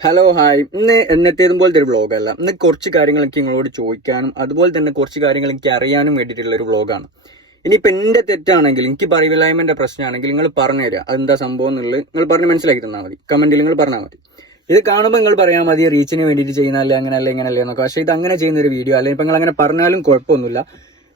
Hello hi ഇന്ന് എന്നത്തേതും പോലത്തെ ഒരു വ്ളോഗല്ല ഇന്ന് കുറച്ച് കാര്യങ്ങൾ എനിക്ക് നിങ്ങളോട് ചോദിക്കാനും അതുപോലെ തന്നെ കുറച്ച് കാര്യങ്ങൾ എനിക്ക് അറിയാനും വേണ്ടിയിട്ടുള്ള ഒരു വ്ളോഗാണ് ഇനിയിപ്പോൾ എന്റെ തെറ്റാണെങ്കിൽ എനിക്ക് പറയില്ലായ്മന്റെ പ്രശ്നമാണെങ്കിൽ നിങ്ങൾ പറഞ്ഞുതരിക അതെന്താ സംഭവം എന്നുള്ളത് നിങ്ങൾ പറഞ്ഞ് മനസ്സിലാക്കി തന്നാൽ മതി. കമന്റിൽ നിങ്ങൾ പറഞ്ഞാൽ മതി. ഇത് കാണുമ്പോൾ നിങ്ങൾ പറയാൻ മതി റീച്ചിന് വേണ്ടിയിട്ട് ചെയ്യുന്നതല്ല അങ്ങനെയല്ല ഇങ്ങനെയല്ല എന്നൊക്കെ. പക്ഷേ ഇത് അങ്ങനെ ചെയ്യുന്ന ഒരു വീഡിയോ അല്ലെങ്കിൽ ഇപ്പം നിങ്ങൾ അങ്ങനെ പറഞ്ഞാലും കുഴപ്പമൊന്നുമില്ല.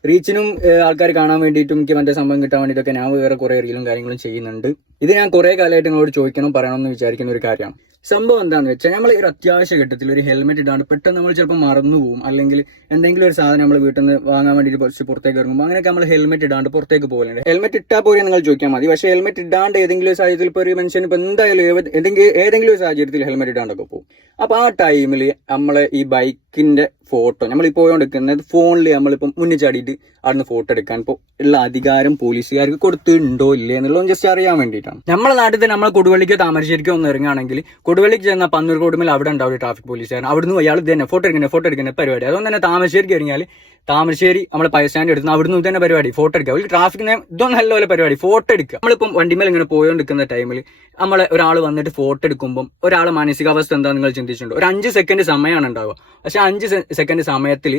റീച്ചിനും ആൾക്കാർ കാണാൻ വേണ്ടിയിട്ടും എനിക്ക് മറ്റേ സംഭവം കിട്ടാൻ വേണ്ടിയിട്ടൊക്കെ ഞാൻ വേറെ കുറേ റീലും കാര്യങ്ങളും ചെയ്യുന്നുണ്ട്. ഇത് ഞാൻ കുറേ കാലമായിട്ട് നിങ്ങളോട് ചോദിക്കണം പറയണമെന്ന് വിചാരിക്കുന്ന ഒരു കാര്യമാണ്. സംഭവം എന്താണെന്ന് വെച്ചാൽ നമ്മൾ ഒരു അത്യാവശ്യ ഘട്ടത്തിൽ ഒരു ഹെൽമെറ്റ് ഇടാണ്ട് പെട്ടെന്ന് നമ്മൾ ചിലപ്പോൾ മറന്നു പോകും അല്ലെങ്കിൽ എന്തെങ്കിലും ഒരു സാധനം നമ്മൾ വീട്ടിൽ നിന്ന് വാങ്ങാൻ വേണ്ടി കുറച്ച് പുറത്തേക്ക് ഇറങ്ങുമ്പോൾ അങ്ങനെയൊക്കെ നമ്മൾ ഹെൽമെറ്റ് ഇടാണ്ട് പുറത്തേക്ക് പോകലുണ്ട് ഹെൽമെറ്റ് ഇട്ടാൽ പോലും നിങ്ങൾ ചോദിക്കാൻ മതി. പക്ഷേ ഹെൽമെറ്റ് ഇടാണ്ട് ഏതെങ്കിലും ഒരു സാഹചര്യത്തിൽ ഇപ്പോൾ ഒരു മനുഷ്യൻ ഇപ്പോൾ എന്തായാലും ഏതെങ്കിലും ഏതെങ്കിലും ഒരു സാഹചര്യത്തിൽ ഹെൽമെറ്റ് ഇടാണ്ടൊക്കെ പോകും അപ്പോൾ ആ ടൈമിൽ നമ്മൾ ഈ ബൈക്കിന്റെ ഫോട്ടോ നമ്മൾ ഈ പോയോണ്ടിരിക്കുന്നത് ഫോണിൽ നമ്മളിപ്പം മുന്നിൽ ചാടിയിട്ട് അവിടുന്ന് ഫോട്ടോ എടുക്കാൻ ഇപ്പോൾ ഉള്ള അധികാരം പോലീസുകാർക്ക് കൊടുത്തിട്ടുണ്ടോ ഇല്ലേ എന്നുള്ളത് ജസ്റ്റ് അറിയാൻ വേണ്ടിയിട്ടാണ്. നമ്മളെ നാട്ടിൽ തന്നെ നമ്മൾ കൊടുവള്ളിക്കോ താമരശ്ശേരിക്കോ ഒന്ന് ഇറങ്ങുകയാണെങ്കിൽ കൊടുവള്ളിക്ക് ചെന്ന പന്നൂർ കൊടുമൽ അവിടെ ഉണ്ടാവും ഒരു ട്രാഫിക് പോലീസുകാരൻ അവിടുന്ന് അയാൾ ഇത് തന്നെ ഫോട്ടോ എടുക്കുന്ന ഫോട്ടോ എടുക്കുന്ന പരിപാടി. അതുകൊണ്ട് തന്നെ താമരശ്ശേരിക്ക് ഇറങ്ങിയാൽ താമരശ്ശേരി നമ്മൾ സ്റ്റാൻഡ് എടുക്കുന്ന അവിടുന്ന് തന്നെ പരിപാടി ഫോട്ടോ എടുക്കുക. ഒരു ട്രാഫിക്കിനെ ഇതൊന്നും നല്ല പോലെ പരിപാടി ഫോട്ടോ എടുക്കുക. നമ്മളിപ്പം വണ്ടിമേൽ ഇങ്ങനെ പോയോണ്ടിരിക്കുന്ന ടൈമിൽ നമ്മൾ ഒരാൾ വന്നിട്ട് ഫോട്ടോ എടുക്കുമ്പോൾ ഒരാളെ മാനസികാവസ്ഥ എന്താ നിങ്ങൾ ചിന്തിച്ചിട്ടുണ്ട്? ഒരു അഞ്ച് സെക്കൻഡ് സമയമാണ് ഉണ്ടാവുക. പക്ഷെ അഞ്ച് സെക്കൻഡ് സമയത്തിൽ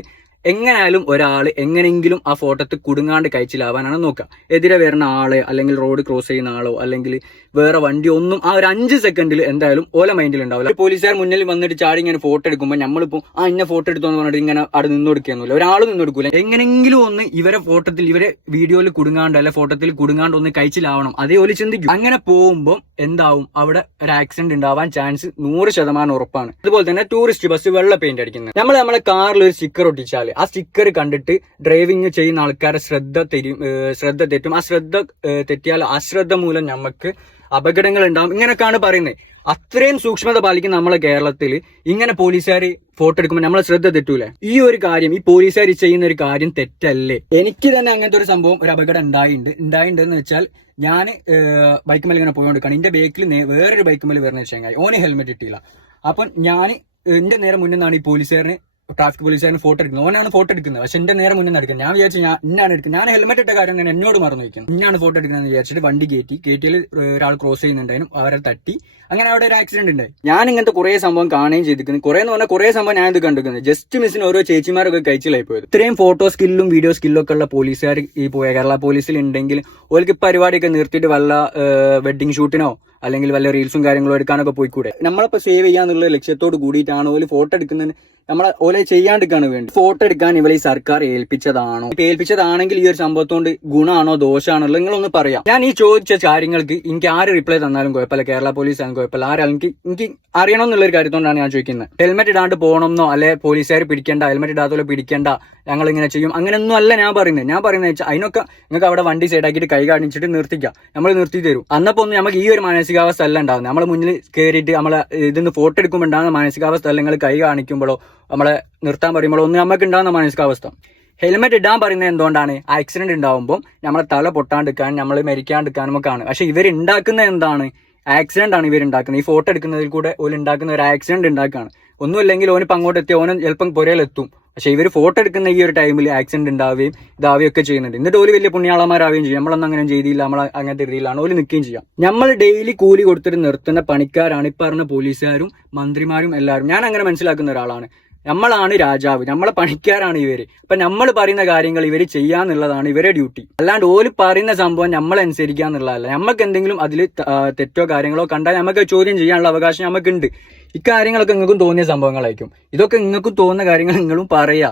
എങ്ങനെയായാലും ഒരാൾ എങ്ങനെയെങ്കിലും ആ ഫോട്ടോത്തിൽ കുടുങ്ങാണ്ട് കഴിച്ചിലാവാനാണ് നോക്കുക. എതിരെ വരുന്ന ആളെ അല്ലെങ്കിൽ റോഡ് ക്രോസ് ചെയ്യുന്ന ആളോ അല്ലെങ്കിൽ വേറെ വണ്ടി ഒന്നും ആ ഒരു അഞ്ച് സെക്കൻഡിൽ എന്തായാലും ഓല മൈൻഡിൽ ഉണ്ടാവില്ല. പോലീസുകാർ മുന്നിൽ വന്നിട്ട് ചാടി ഇങ്ങനെ ഫോട്ടോ എടുക്കുമ്പോൾ നമ്മളിപ്പോൾ ആ ഇന്ന ഫോട്ടോ എടുത്തോന്ന് പറഞ്ഞിട്ട് ഇങ്ങനെ അവിടെ നിന്ന് ഒരാൾ നിന്ന് കൊടുക്കില്ല എങ്ങനെങ്കിലും ഒന്ന് ഇവരെ ഫോട്ടോത്തിൽ ഇവരെ വീഡിയോയിൽ കുടുങ്ങാണ്ട് അല്ലെ ഫോട്ടോത്തിൽ കുടുങ്ങാണ്ട് ഒന്ന് കഴിച്ചിലാവണം. അതേപോലെ ചിന്തിക്കും. അങ്ങനെ പോകുമ്പോൾ എന്താവും? അവിടെ ഒരു ആക്സിഡന്റ് ഉണ്ടാവാൻ ചാൻസ് നൂറ് ശതമാനം ഉറപ്പാണ്. അതുപോലെ തന്നെ ടൂറിസ്റ്റ് ബസ് വെള്ള പെയിന്റ് അടിക്കുന്നത്. നമ്മൾ നമ്മളെ കാറിൽ ഒരു സ്റ്റിക്കർ ഒട്ടിച്ചാൽ ആ സ്റ്റിക്കർ കണ്ടിട്ട് ഡ്രൈവിംഗ് ചെയ്യുന്ന ആൾക്കാരെ ശ്രദ്ധ തെരും ശ്രദ്ധ തെറ്റും. ആ ശ്രദ്ധ തെറ്റിയാൽ അശ്രദ്ധ മൂലം നമുക്ക് അപകടങ്ങൾ ഉണ്ടാവും ഇങ്ങനെയൊക്കെയാണ് പറയുന്നത്. അത്രയും സൂക്ഷ്മത പാലിക്കുന്ന നമ്മളെ കേരളത്തിൽ ഇങ്ങനെ പോലീസുകാർ ഫോട്ടോ എടുക്കുമ്പോൾ നമ്മളെ ശ്രദ്ധ തെറ്റൂലേ? ഈ ഒരു കാര്യം ഈ പോലീസുകാർ ചെയ്യുന്ന ഒരു കാര്യം തെറ്റല്ലേ? എനിക്ക് തന്നെ അങ്ങനത്തെ ഒരു സംഭവം ഒരു അപകടം ഉണ്ടായിട്ടുണ്ട് ഉണ്ടായിട്ടുണ്ടെന്ന് വെച്ചാൽ ഞാൻ ബൈക്ക് മേലെ ഇങ്ങനെ പോയോണ്ടിരിക്കുകയാണ് എന്റെ ബൈക്കിൽ വേറൊരു ബൈക്ക് മേലെ വരുന്ന വെച്ചാൽ ഓന് ഹെൽമെറ്റ് ഇട്ടില്ല അപ്പം ഞാൻ എന്റെ നേരെ മുന്നിൽ നിന്നാണ് ഈ പോലീസുകാരന് ട്രാഫിക് പോലീസുകാരൻ ഫോട്ടോ എടുക്കുന്നത്. ഓനാണ് ഫോട്ടോ എടുക്കുന്നത്. പക്ഷെ എന്റെ നേരെ മുന്നേ നടക്കുന്നത്. ഞാൻ വിചാരിച്ചു ഞാൻ ഇന്നാണ് എടുക്കുന്നത് ഞാൻ ഹെൽമെറ്റ് ഇട്ട കാര്യം ഞാൻ എന്നോട് മറന്നു വയ്ക്കുന്നു ഇന്നാണ് ഫോട്ടോ എടുക്കുന്നത് വിചാരിച്ചിട്ട് വണ്ടി കയറ്റി കയറ്റിയിൽ ഒരാൾ ക്രോസ് ചെയ്യുന്നുണ്ടായിരുന്നു. അവരെ തട്ടി. അങ്ങനെ അവിടെ ഒരു ആക്സിഡന്റ് ഉണ്ട് ഞാൻ ഇങ്ങനത്തെ കുറെ സംഭവം കാണുകയും ചെയ്തിരിക്കുന്നു. കുറെ എന്ന് പറഞ്ഞാൽ കുറെ സംഭവം ഞാൻ ഇത് കണ്ടിരിക്കുന്നത് ജസ്റ്റ് മിസ്സിന് ഓരോ ചേച്ചിമാരൊക്കെ കഴിച്ചിലായി പോയത്. ഇത്രയും ഫോട്ടോ സ്കില്ലും വീഡിയോ സ്കില്ലും ഒക്കെ ഉള്ള പോലീസുകാർ ഈ കേരള പോലീസിൽ ഉണ്ടെങ്കിൽ ഓർക്ക് പരിപാടിയൊക്കെ നിർത്തിയിട്ട് വല്ല വെഡിങ് ഷൂട്ടിനോ അല്ലെങ്കിൽ വല്ല റീൽസും കാര്യങ്ങളോ എടുക്കാനൊക്കെ പോയിക്കൂടെ? നമ്മളിപ്പോ സേവ് ചെയ്യാന്നുള്ള ലക്ഷ്യത്തോട് കൂടിയിട്ടാണ് ഓൽ ഫോട്ടോ എടുക്കുന്നതിന് നമ്മളെ ഓലെ ചെയ്യാണ്ടിരിക്കാണ് വേണ്ടി. ഫോട്ടോ എടുക്കാൻ ഇവരെ ഈ സർക്കാർ ഏൽപ്പിച്ചതാണോ? ഏൽപ്പിച്ചതാണെങ്കിൽ ഈ ഒരു സംഭവത്തോണ്ട് ഗുണമാണോ ദോഷമാണോ നിങ്ങളൊന്ന് പറയാം. ഞാൻ ഈ ചോദിച്ച കാര്യങ്ങൾക്ക് എനിക്ക് ആര് റിപ്ലൈ തന്നാലും കുഴപ്പമില്ല. കേരള പോലീസ് ആണെങ്കിൽ കുഴപ്പമില്ല. ആരാലും എനിക്ക് എനിക്ക് അറിയണമെന്നുള്ള ഒരു കാര്യത്തോണ്ടാണ് ഞാൻ ചോദിക്കുന്നത്. ഹെൽമെറ്റ് ഇടാണ്ട് പോകണമെന്നോ അല്ലെ പോലീസുകാർ പിടിക്കേണ്ട ഹെൽമെറ്റ് ഇടാത്തോലെ പിടിക്കേണ്ട ഞങ്ങൾ ഇങ്ങനെ ചെയ്യും. അങ്ങനെയൊന്നും അല്ല ഞാൻ പറയുന്നത്. ഞാൻ പറയുന്നത് വെച്ചാൽ അതിനൊക്കെ നിങ്ങൾക്ക് അവിടെ വണ്ടി സൈഡാക്കിയിട്ട് കൈ കാണിച്ചിട്ട് നിർത്തിക്കാം. നമ്മൾ നിർത്തി തരും. അന്നപ്പോ ഒന്നും നമുക്ക് ഈ ഒരു മാനസികാവസ്ഥ അല്ല ഉണ്ടാവുന്നത്. നമ്മൾ മുന്നിൽ കയറിയിട്ട് നമ്മളെ ഇതിന്ന് ഫോട്ടോ എടുക്കുമ്പോൾ ഉണ്ടാകുന്ന മാനസികാവസ്ഥ അല്ലെങ്കിൽ കൈ കാണിക്കുമ്പോഴോ നമ്മളെ നിർത്താൻ പറയുമ്പോൾ ഒന്ന് നമുക്ക് ഉണ്ടാകുന്ന മാനസികാവസ്ഥ. ഹെൽമെറ്റ് ഇടാൻ പറയുന്നത് എന്തുകൊണ്ടാണ്? ആക്സിഡന്റ് ഉണ്ടാകുമ്പോൾ നമ്മളെ തല പൊട്ടാണ്ടിരിക്കാൻ നമ്മൾ മരിക്കാണ്ടിരിക്കാനും ഒക്കെ ആണ്. പക്ഷെ ഇവർ ഉണ്ടാക്കുന്നത് എന്താണ്? ആക്സിഡന്റ് ആണ് ഇവർ ഉണ്ടാക്കുന്നത് ഈ ഫോട്ടോ എടുക്കുന്നതിൽ കൂടെ ഓൽ ഉണ്ടാക്കുന്ന ഒരു ആക്സിഡന്റ് ഉണ്ടാക്കുകയാണ് ഒന്നുമില്ലെങ്കിൽ ഓനിപ്പോൾ അങ്ങോട്ട് എത്തി ഓനും ചിലപ്പം പുരയിലെത്തും പക്ഷെ ഇവർ ഫോട്ടോ എടുക്കുന്ന ഈ ഒരു ടൈമിൽ ആക്സിഡന്റ് ഉണ്ടാവുകയും ഇതാവുകയും ഒക്കെ ചെയ്യുന്നുണ്ട്. എന്നിട്ട് ഓൽ വലിയ പുണ്യാളന്മാരാവുകയും ചെയ്യും. നമ്മളൊന്നും അങ്ങനെ ചെയ്തില്ല നമ്മൾ അങ്ങനത്തെ രീതിയിലാണ്. ഓൽ നിൽക്കുകയും ചെയ്യാം. നമ്മൾ ഡെയിലി കൂലി കൊടുത്തിട്ട് നിർത്തുന്ന പണിക്കാരാണ് ഈ പറഞ്ഞ പോലീസുകാരും മന്ത്രിമാരും എല്ലാവരും. ഞാൻ അങ്ങനെ മനസ്സിലാക്കുന്ന ഒരാളാണ്. നമ്മളാണ് രാജാവ് നമ്മളെ പണിക്കാരാണ് ഇവർ. അപ്പൊ നമ്മൾ പറയുന്ന കാര്യങ്ങൾ ഇവർ ചെയ്യാന്നുള്ളതാണ് ഇവരെ ഡ്യൂട്ടി. അല്ലാണ്ട് ഓൽ പറയുന്ന സംഭവം നമ്മൾ അനുസരിക്കുക എന്നുള്ളതല്ല. നമുക്ക് എന്തെങ്കിലും അതിൽ തെറ്റോ കാര്യങ്ങളോ കണ്ടാൽ നമുക്ക് ചോദ്യം ചെയ്യാനുള്ള അവകാശം നമുക്കുണ്ട് ഇക്കാര്യങ്ങളൊക്കെ നിങ്ങൾക്കും തോന്നിയ സംഭവങ്ങളായിരിക്കും. ഇതൊക്കെ നിങ്ങൾക്കും തോന്നുന്ന കാര്യങ്ങൾ നിങ്ങളും പറയാ.